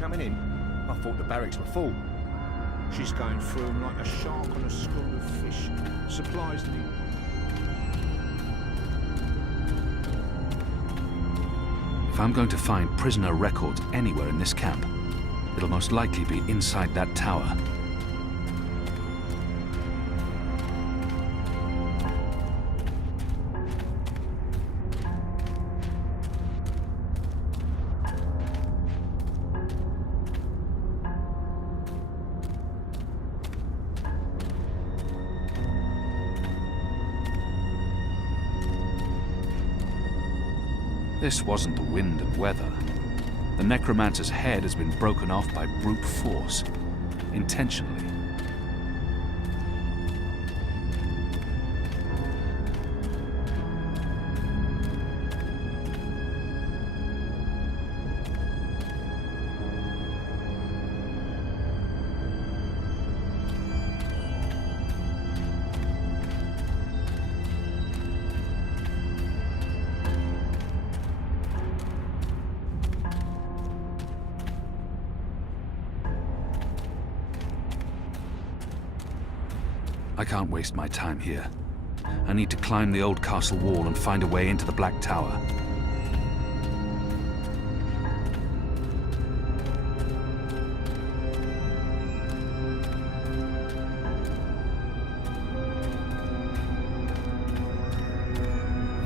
coming in? I thought the barracks were full. She's going through them like a shark on a school of fish. Supplies need. If I'm going to find prisoner records anywhere in this camp, it'll most likely be inside that tower. This wasn't the wind and weather. The necromancer's head has been broken off by brute force, intentionally. I can't waste my time here. I need to climb the old castle wall and find a way into the Black Tower.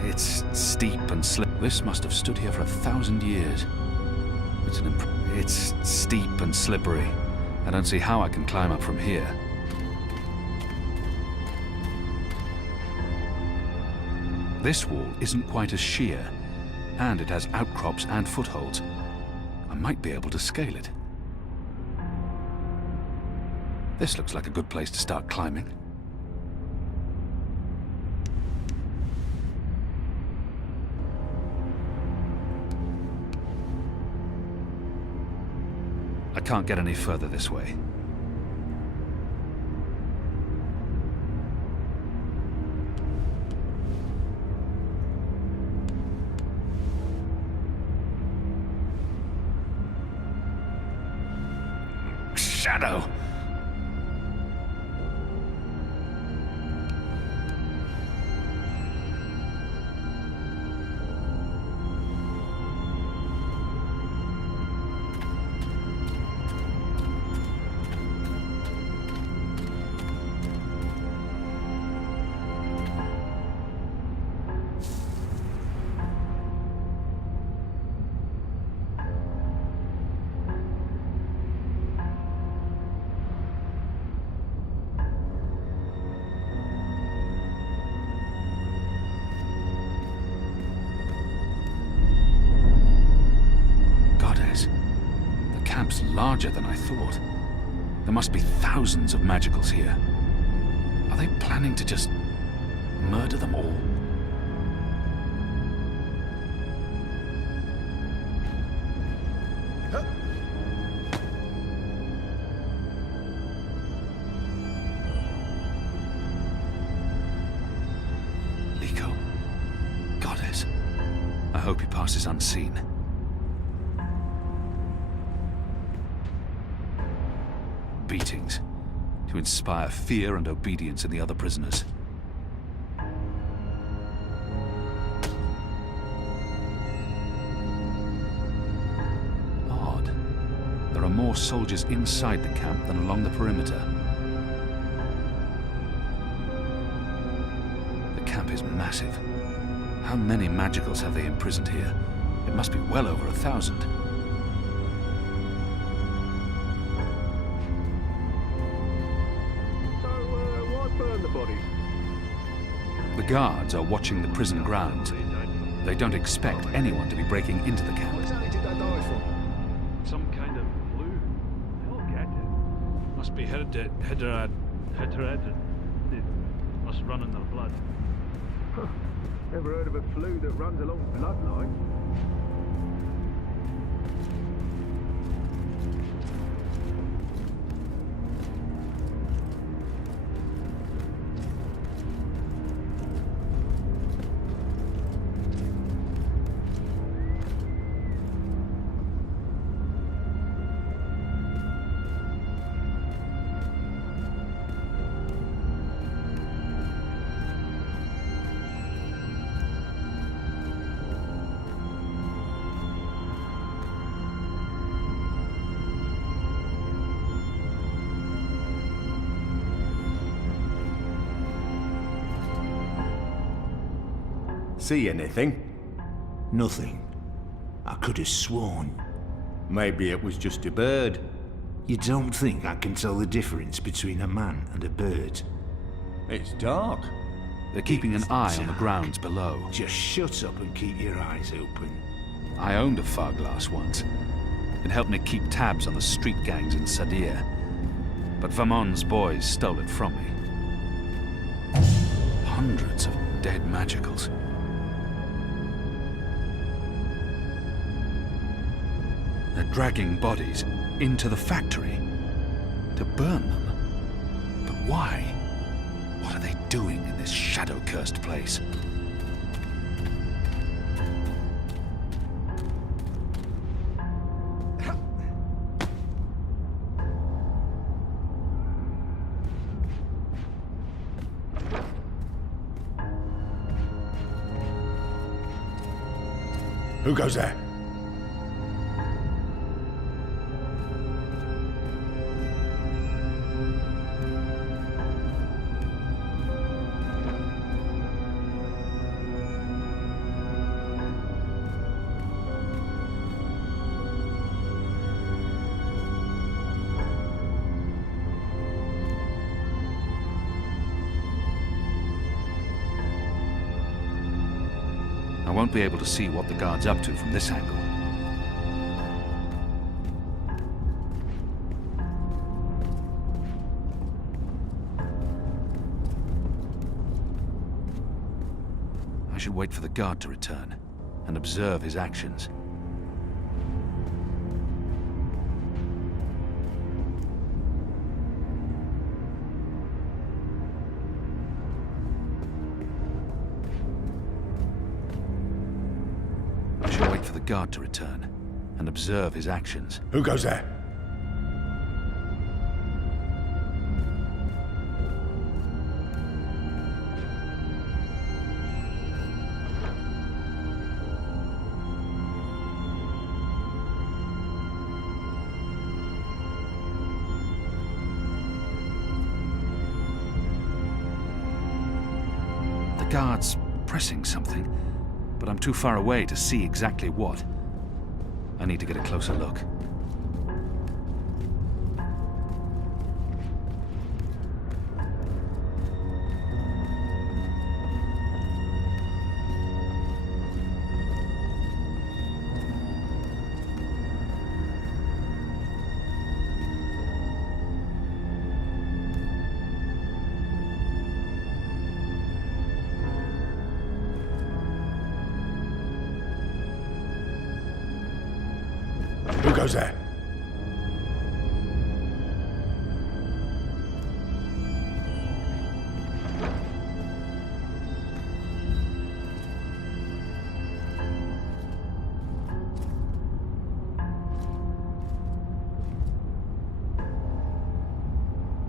It's steep and slippery. This must have stood here for 1,000 years. It's steep and slippery. I don't see how I can climb up from here. This wall isn't quite as sheer, and it has outcrops and footholds. I might be able to scale it. This looks like a good place to start climbing. I can't get any further this way. Shadow! Larger than I thought. There must be thousands of magicals here. Are they planning to just murder them all? Huh? Liko? Goddess. I hope he passes unseen. Beatings, to inspire fear and obedience in the other prisoners. Odd. There are more soldiers inside the camp than along the perimeter. The camp is massive. How many magicals have they imprisoned here? It must be well over 1,000. The guards are watching the prison grounds. They don't expect anyone to be breaking into the camp. What exactly did they die from? Some kind of flu. They'll get it. Must be hereditary. It must run in their blood. Never heard of a flu that runs along bloodline. See anything? Nothing. I could have sworn. Maybe it was just a bird. You don't think I can tell the difference between a man and a bird? It's dark. They're keeping an eye on the grounds below. Just shut up and keep your eyes open. I owned a far glass once. It helped me keep tabs on the street gangs in Sadir. But Vamon's boys stole it from me. Hundreds of dead magicals. They're dragging bodies into the factory to burn them. But why? What are they doing in this shadow-cursed place? Who goes there? I won't be able to see what the guard's up to from this angle. I should wait for the guard to return and observe his actions. For the guard to return and observe his actions. Who goes there? The guard's pressing something, but I'm too far away to see exactly what. I need to get a closer look. Who goes there?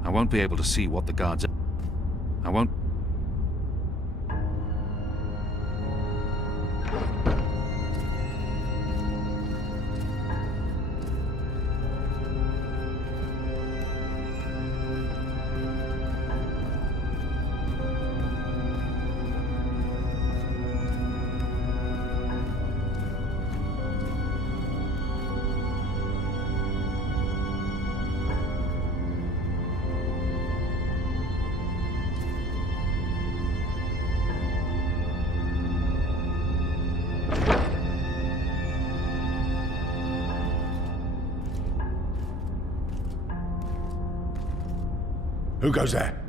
I won't be able to see what the guards... I won't... Who goes there?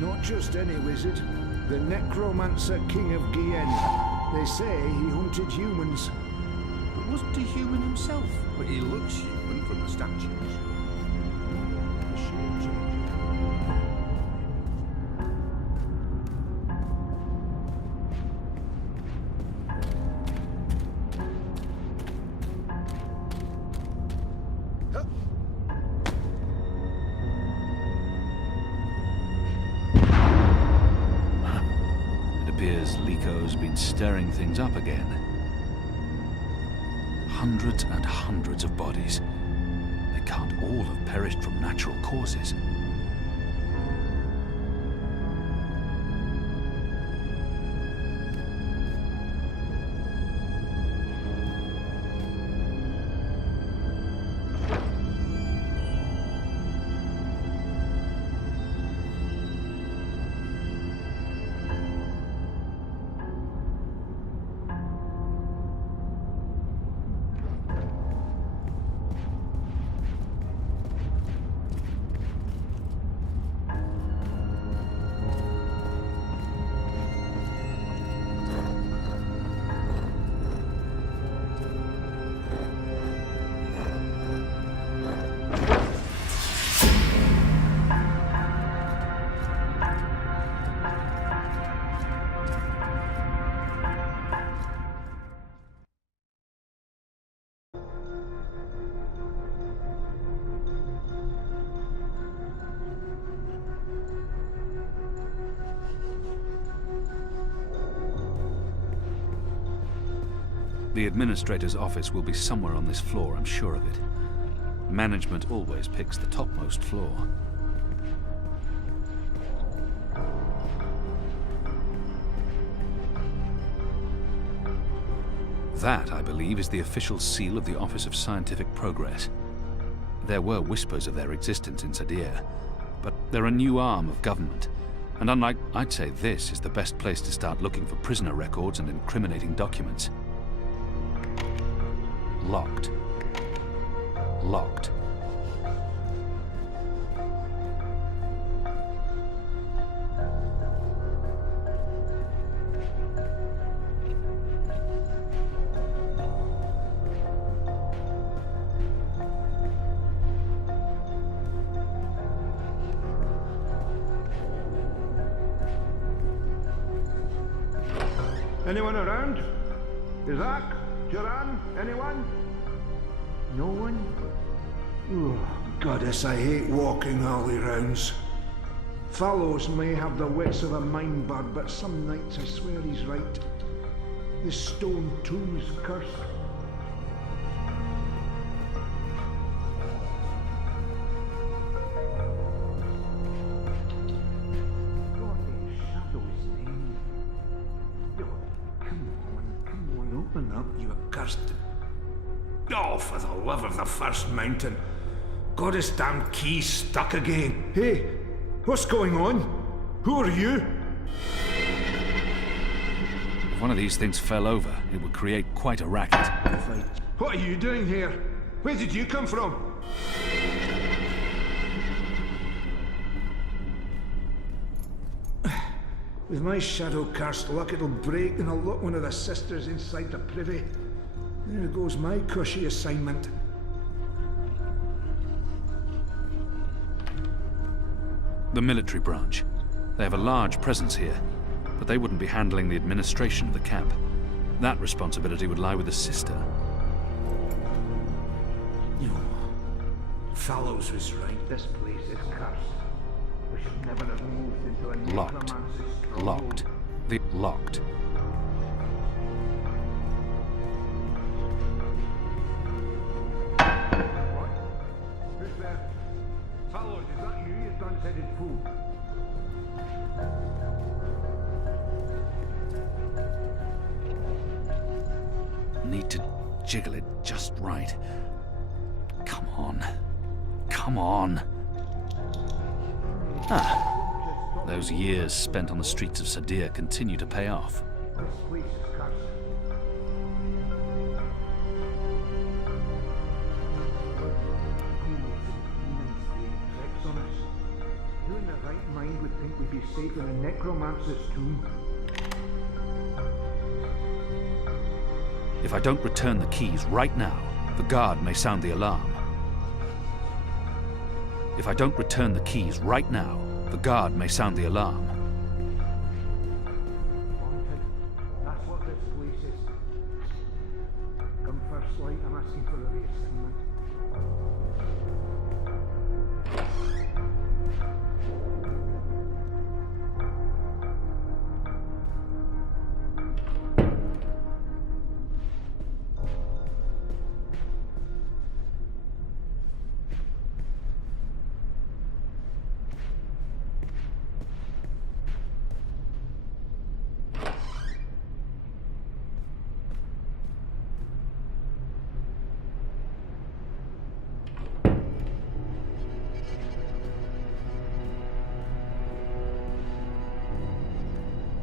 Not just any wizard, the Necromancer King of Gien. They say he hunted humans. But wasn't he human himself? But he looks human from the statues. It appears Lico's been stirring things up again. Hundreds and hundreds of bodies. They can't all have perished from natural causes. The administrator's office will be somewhere on this floor, I'm sure of it. Management always picks the topmost floor. That, I believe, is the official seal of the Office of Scientific Progress. There were whispers of their existence in Sadir, but they're a new arm of government, and unlike, I'd say this is the best place to start looking for prisoner records and incriminating documents. Locked. Locked. Anyone around? Isaac? Joran? Anyone? No one? Oh, goddess, I hate walking alley rounds. Fellows may have the wits of a mind bird, but some nights I swear he's right. This stone tomb is cursed. Open up, you accursed... Oh, for the love of the first mountain. Goddess damn key stuck again. Hey, what's going on? Who are you? If one of these things fell over, it would create quite a racket. What are you doing here? Where did you come from? With my shadow-cursed luck, it'll break and I'll lock one of the sisters inside the privy. There goes my cushy assignment. The military branch. They have a large presence here, but they wouldn't be handling the administration of the camp. That responsibility would lie with the sister. Fallows was right. This place is cursed. We should never have moved into a Locked. necromancer's stronghold. Locked. The locked. What? Who's there? Fallows, is that you, you dun-headed fool? Need to jiggle it just right. Come on. Come on. Ah. Those years spent on the streets of Sadir continue to pay off. This place is cursed. Tricks on us. Who in their right mind would think we'd be safe in a necromancer's tomb? If I don't return the keys right now, the guard may sound the alarm. If I don't return the keys right now, the guard may sound the alarm. Haunted. That's what this place is. Come first light, I'm asking for a reassignment.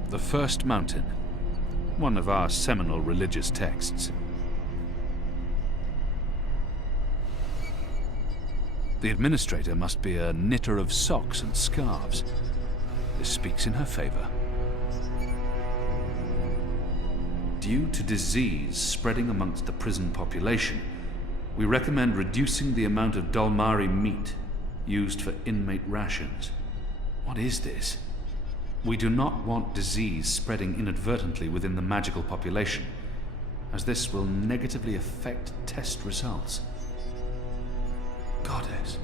The First Mountain, one of our seminal religious texts. The administrator must be a knitter of socks and scarves. This speaks in her favor. Due to disease spreading amongst the prison population, we recommend reducing the amount of Dalmari meat used for inmate rations. What is this? We do not want disease spreading inadvertently within the magical population, as this will negatively affect test results. Goddess.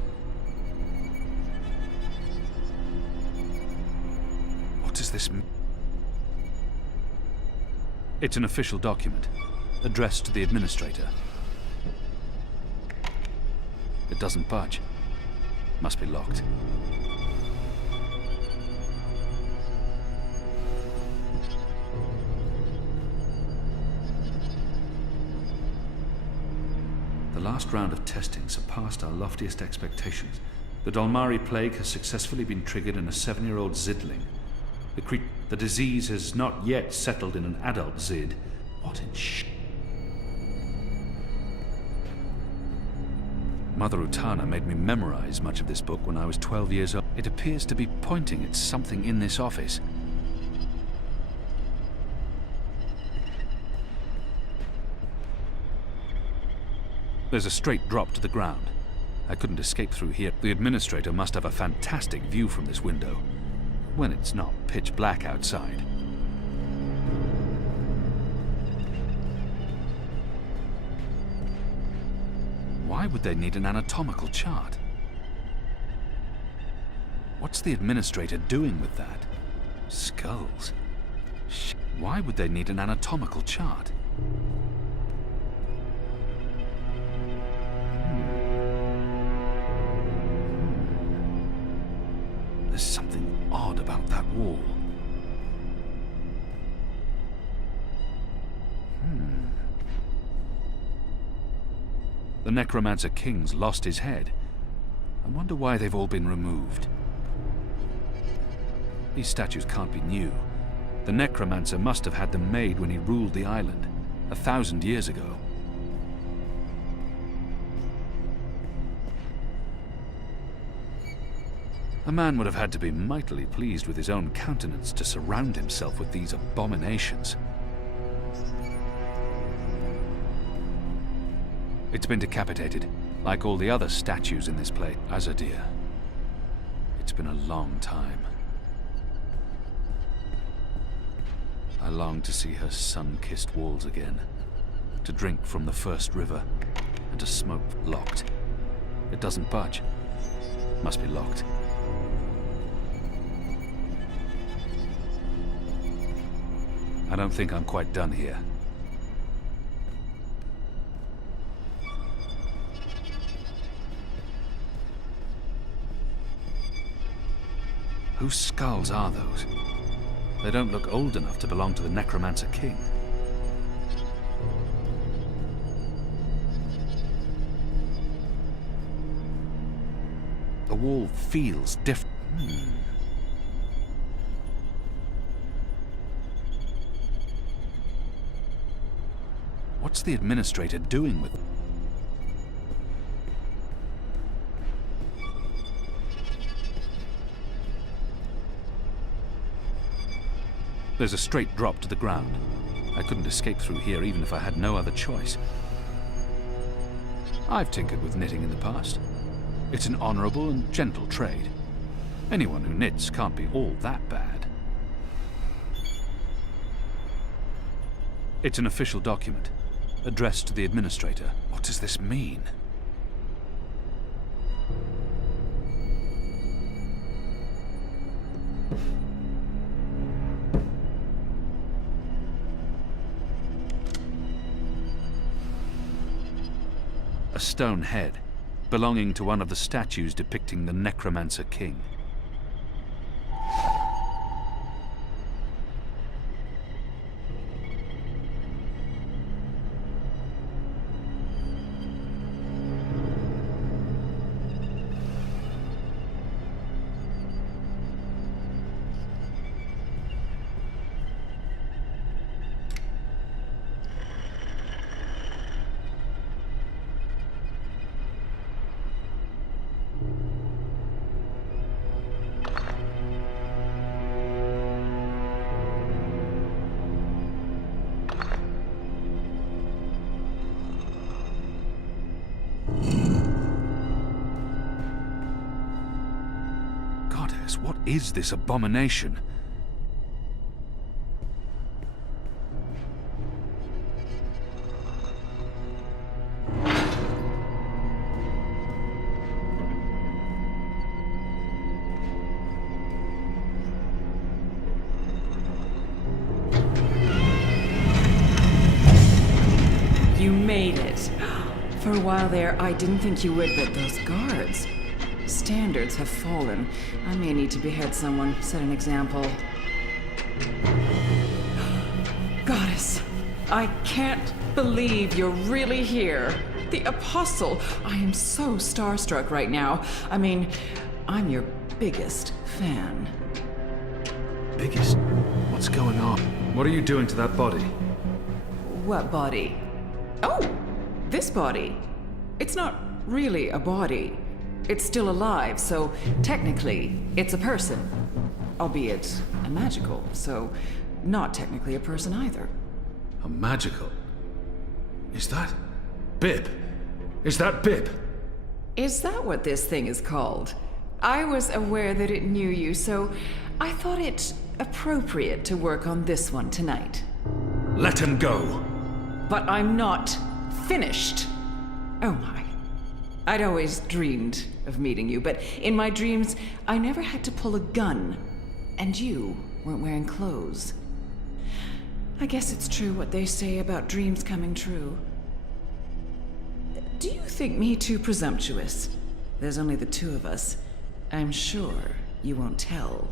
What does this mean? It's an official document, addressed to the administrator. It doesn't budge. Must be locked. The last round of testing surpassed our loftiest expectations. The Dalmari plague has successfully been triggered in a 7-year-old Zidling. The disease has not yet settled in an adult Zid. What in Mother Utana made me memorize much of this book when I was 12 years old. It appears to be pointing at something in this office. There's a straight drop to the ground. I couldn't escape through here. The administrator must have a fantastic view from this window, when it's not pitch black outside. Why would they need an anatomical chart? What's the administrator doing with that? Skulls. Why would they need an anatomical chart? There's something odd about that wall. The Necromancer King's lost his head. I wonder why they've all been removed. These statues can't be new. The Necromancer must have had them made when he ruled the island, 1,000 years ago. A man would have had to be mightily pleased with his own countenance to surround himself with these abominations. It's been decapitated, like all the other statues in this place. Azadir. It's been a long time. I long to see her sun-kissed walls again, to drink from the first river, and to smoke. Locked. It doesn't budge. Must be locked. I don't think I'm quite done here. Whose skulls are those? They don't look old enough to belong to the Necromancer King. The wall feels different. What's the administrator doing with them? There's a straight drop to the ground. I couldn't escape through here even if I had no other choice. I've tinkered with knitting in the past. It's an honorable and gentle trade. Anyone who knits can't be all that bad. It's an official document, addressed to the administrator. What does this mean? A stone head, belonging to one of the statues depicting the Necromancer King. What is this abomination? You made it. For a while there, I didn't think you would, but those guards. Standards have fallen. I may need to behead someone, set an example. Goddess, I can't believe you're really here. The Apostle. I am so starstruck right now. I mean, I'm your biggest fan. Biggest? What's going on? What are you doing to that body? What body? Oh, this body. It's not really a body. It's still alive, so technically, it's a person. Albeit a magical, so not technically a person either. A magical? Is that... Bib? Is that Bib? Is that what this thing is called? I was aware that it knew you, so I thought it appropriate to work on this one tonight. Let him go! But I'm not finished. Oh my. I'd always dreamed of meeting you, but in my dreams, I never had to pull a gun. And you weren't wearing clothes. I guess it's true what they say about dreams coming true. Do you think me too presumptuous? There's only the two of us. I'm sure you won't tell.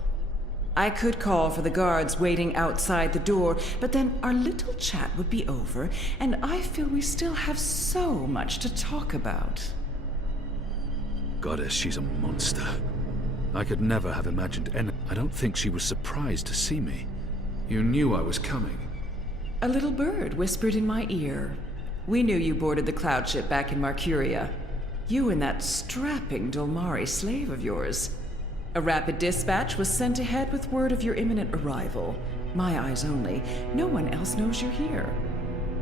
I could call for the guards waiting outside the door, but then our little chat would be over, and I feel we still have so much to talk about. Goddess, she's a monster. I could never have imagined any... I don't think she was surprised to see me. You knew I was coming. A little bird whispered in my ear. We knew you boarded the cloud ship back in Marcuria. You and that strapping Dolmari slave of yours. A rapid dispatch was sent ahead with word of your imminent arrival. My eyes only. No one else knows you're here.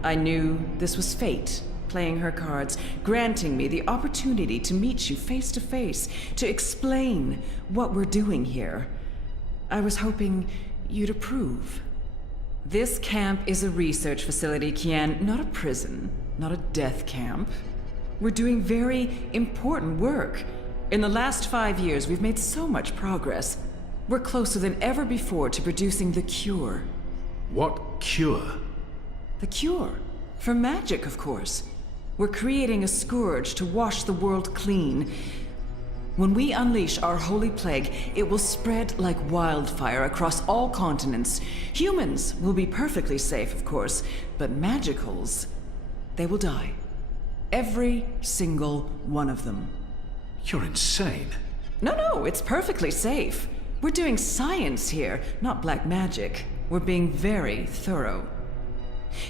I knew this was fate, playing her cards, granting me the opportunity to meet you face to face, to explain what we're doing here. I was hoping you'd approve. This camp is a research facility, Kian, not a prison, not a death camp. We're doing very important work. In the last 5 years, we've made so much progress. We're closer than ever before to producing the cure. What cure? The cure? For magic, of course. We're creating a scourge to wash the world clean. When we unleash our holy plague, it will spread like wildfire across all continents. Humans will be perfectly safe, of course, but magicals, they will die. Every single one of them. You're insane. No, it's perfectly safe. We're doing science here, not black magic. We're being very thorough.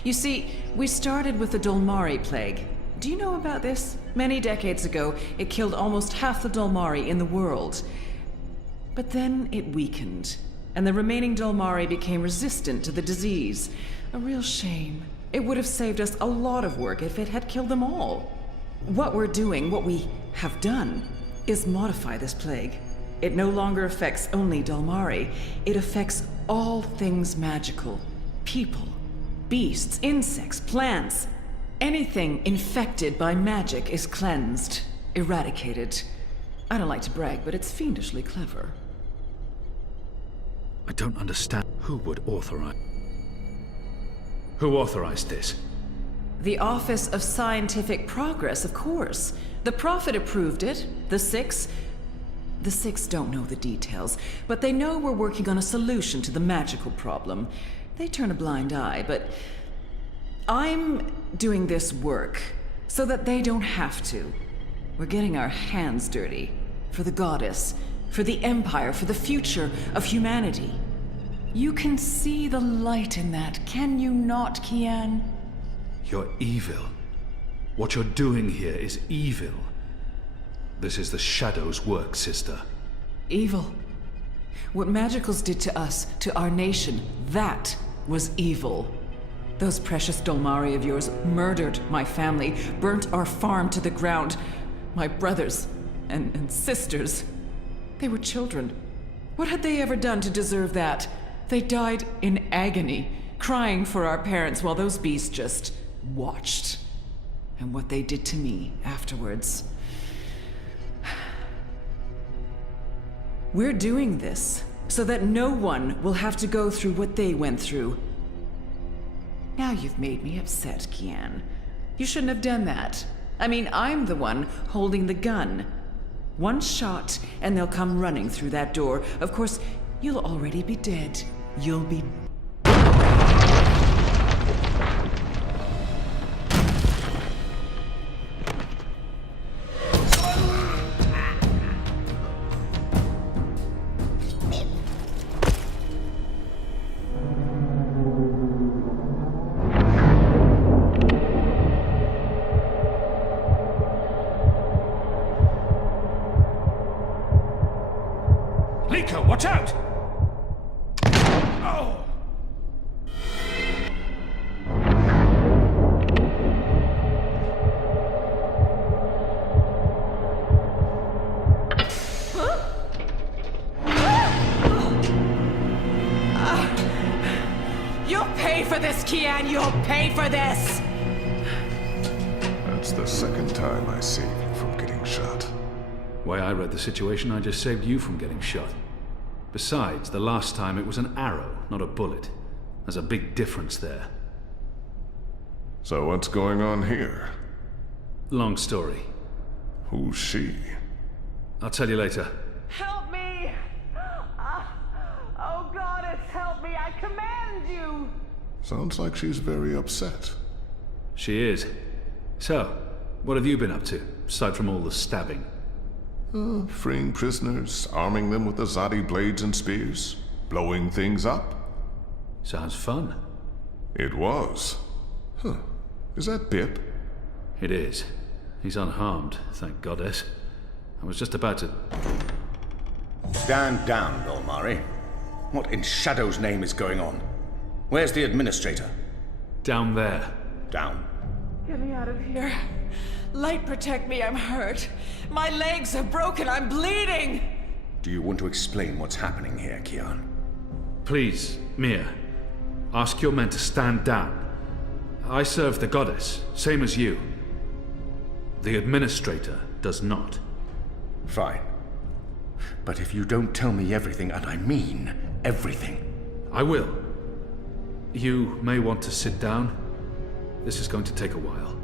You see, we started with the Dolmari plague. Do you know about this? Many decades ago, it killed almost half the Dolmari in the world. But then it weakened, and the remaining Dolmari became resistant to the disease. A real shame. It would have saved us a lot of work if it had killed them all. What we're doing, what we have done, is modify this plague. It no longer affects only Dolmari. It affects all things magical. People, beasts, insects, plants. Anything infected by magic is cleansed, eradicated. I don't like to brag, but it's fiendishly clever. I don't understand. Who would authorize... Who authorized this? The Office of Scientific Progress, of course. The Prophet approved it. The Six don't know the details, but they know we're working on a solution to the magical problem. They turn a blind eye, but I'm doing this work so that they don't have to. We're getting our hands dirty. For the Goddess, for the Empire, for the future of humanity. You can see the light in that, can you not, Kian? You're evil. What you're doing here is evil. This is the Shadow's work, sister. Evil. What magicals did to us, to our nation, that was evil. Those precious Dolmari of yours murdered my family, burnt our farm to the ground. My brothers and sisters. They were children. What had they ever done to deserve that? They died in agony, crying for our parents while those beasts just watched. And what they did to me afterwards. We're doing this so that no one will have to go through what they went through. Now you've made me upset, Kian. You shouldn't have done that. I mean, I'm the one holding the gun. One shot, and they'll come running through that door. Of course, you'll already be dead. You'll be... Liko, watch out! Oh! You'll pay for this, Kian! You'll pay for this! That's the second time I saved you from getting shot. Way I read the situation, I just saved you from getting shot. Besides, the last time it was an arrow, not a bullet. There's a big difference there. So what's going on here? Long story. Who's she? I'll tell you later. Help me! Oh, Goddess, help me! I command you! Sounds like she's very upset. She is. So, what have you been up to, aside from all the stabbing? Freeing prisoners, arming them with the Zadi blades and spears, blowing things up. Sounds fun. It was. Huh. Is that Bip? It is. He's unharmed, thank Goddess. I was just about to... Stand down, Dolmari. What in Shadow's name is going on? Where's the administrator? Down there. Down. Get me out of here. Light, protect me, I'm hurt. My legs are broken, I'm bleeding! Do you want to explain what's happening here, Kian? Please, Mia. Ask your men to stand down. I serve the Goddess, same as you. The administrator does not. Fine. But if you don't tell me everything, and I mean everything... I will. You may want to sit down. This is going to take a while.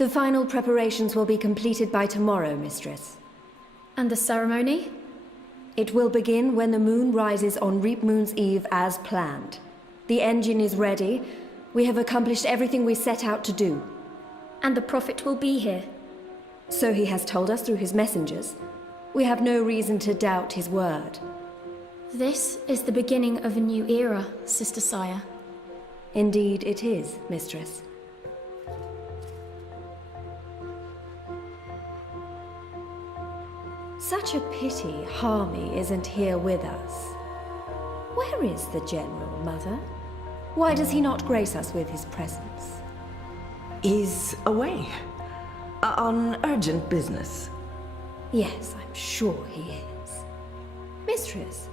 The final preparations will be completed by tomorrow, Mistress. And the ceremony? It will begin when the moon rises on Reap Moon's Eve as planned. The engine is ready. We have accomplished everything we set out to do. And the Prophet will be here. So he has told us through his messengers. We have no reason to doubt his word. This is the beginning of a new era, Sister Saya. Indeed it is, Mistress. Such a pity Harmy isn't here with us. Where is the General, Mother? Why does he not grace us with his presence? He's away. On urgent business. Yes, I'm sure he is. Mistress,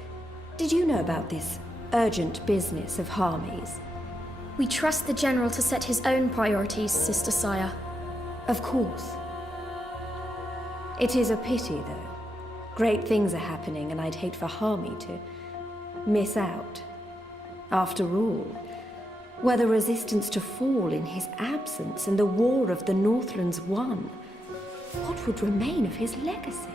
did you know about this urgent business of Harmy's? We trust the General to set his own priorities, Sister Saya. Of course. It is a pity, though. Great things are happening, and I'd hate for Harmy to miss out. After all, were the resistance to fall in his absence and the war of the Northlands won, what would remain of his legacy?